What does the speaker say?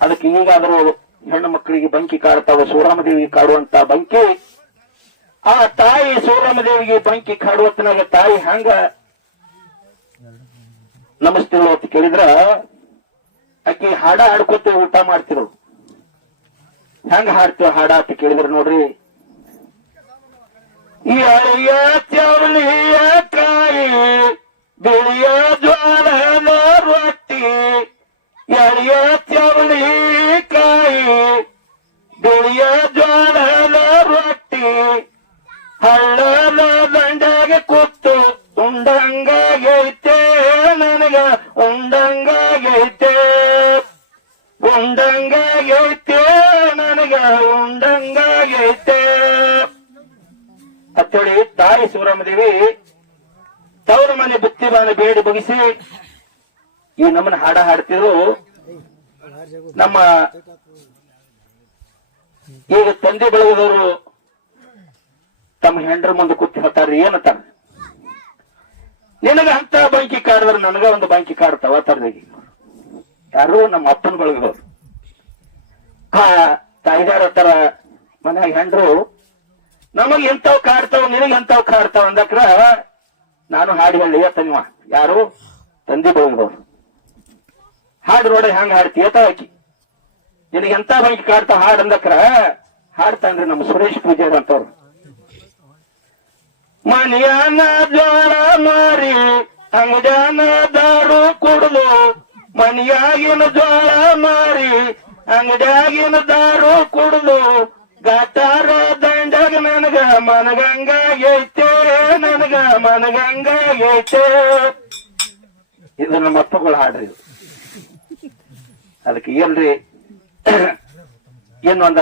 ಅದಕ್ಕೆ ಈಗಾದರೂ ಹೆಣ್ಣು ಮಕ್ಕಳಿಗೆ ಬಂಕಿ ಕಾಡ್ತಾವ ಸೂರಾಮದೇವಿ ಕಾಡುವಂತ ಬಂಕಿ, ಆ ತಾಯಿ ಸೂರಾಮದೇವಿಗೆ ಬಂಕಿ ಕಾಡುವತ್ತನಾಗ ತಾಯಿ ಹಂಗ ನಮಸ್ತಿರೋ ಅಂತ ಕೇಳಿದ್ರ, ಆಕಿ ಹಾಡ ಹಾಡ್ಕೊತ ಊಟ ಮಾಡ್ತಿರು ಹೆಂಗ ಹಾಡ್ತೀವ ಹಾಡ ಅಂತ ಕೇಳಿದ್ರ ನೋಡ್ರಿ. ಈ ಚವಳಿಯ ಎಳೆಯ ಚವಳಿ ಕಾಯಿ, ಬಿಳಿಯ ಜ್ವಾಲ ರೊಟ್ಟಿ. ಹಳ್ಳದ ದಂಡೆಗೆ ಕೂತು ಉಂಡಂಗಾಗೈತೆ ನನಗ ಉಂಡಂಗಾಗೈತೆ ಉಂಡಂಗಾಗೈತೆ ನನಗ ಉಂಡಂಗಾಗೈತೆ ಅಂತೇಳಿ ತಾಯಿ ಸೂರಮದೇವಿ ತವರ ಮನೆ ಬುತ್ತಿ ಬಾನ ಬೇಡಿ ಬಗಿಸಿ ಈ ನಮ್ಮನ್ನ ಹಾಡ ಹಾಡ್ತಿರು ನಮ್ಮ ಈಗ ತಂದೆ ಬೆಳಗದವರು ತಮ್ಮ ಹೆಂಡ್ರ ಮುಂದೆ ಕೂತಿ ಹೇಳ್ತಾರ ಏನಂತಾರ ನಿನಗ ಅಂತ ಬಂಕಿ ಕಾಡಿದ್ರೆ ನನಗ ಒಂದು ಬಂಕಿ ಕಾಡ್ತಾವ ತರದಾಗಿ ಯಾರು ನಮ್ಮ ಅಪ್ಪನ ಬೆಳಗದವ್ರು. ಆ ತಾಯಿದಾರ ತರ ಮನ್ಯಾಗ ಹೆಂಡ್ರು, ನಮಗ್ ಎಂತಾವ್ ಕಾಡ್ತಾವ, ನಿನಗ್ ಎಂತಾವ್ ಕಾಡ್ತಾವ ಅಂದಕ್ರ ನಾನು ಹಾಡಿ ಹೇಳಿ ತನಿವ ಯಾರು? ತಂದಿ ಬೆಳಗದವ್ರು ಹಾಡು ನೋಡಿ ಹೆಂಗ್ ಹಾಡ್ತಿ ಆಕಿ. ನಿನಗೆ ಎಂತ ಬಂಕಿ ಕಾಡ್ತಾ ಹಾಡ್ ಅಂದಕ್ರ? ಹಾಡ್ತಾನ್ರಿ ನಮ್ಮ ಸುರೇಶ್ ಪೂಜಾರಿ ಅಂತವ್ರು ಮನೆಯನ್ನ ಜ್ವಾಳ ಮಾರಿ ಅಂಗಜಾನ ದಾರು ಕುಡ್ದು. ಮನೆಯಾಗಿನ ಜ್ವರ ಮಾರಿ, ಅಂಗಡಿಯಾಗಿನ ದಾರು ಕುಡ್ದು. ಗಾಟಾರ ದಂಡಗ ನನಗ ಮನಗಂಗಾಗೈತೆ ನನಗ ಮನಗಂಗಾಗೈತೆ ಇದು ನಮ್ಮ ಅಪ್ಪಗಳ ಹಾಡ್ರಿ. ಅದಕ್ಕೆ ಏನ್ರಿ? ಏನೊಂದ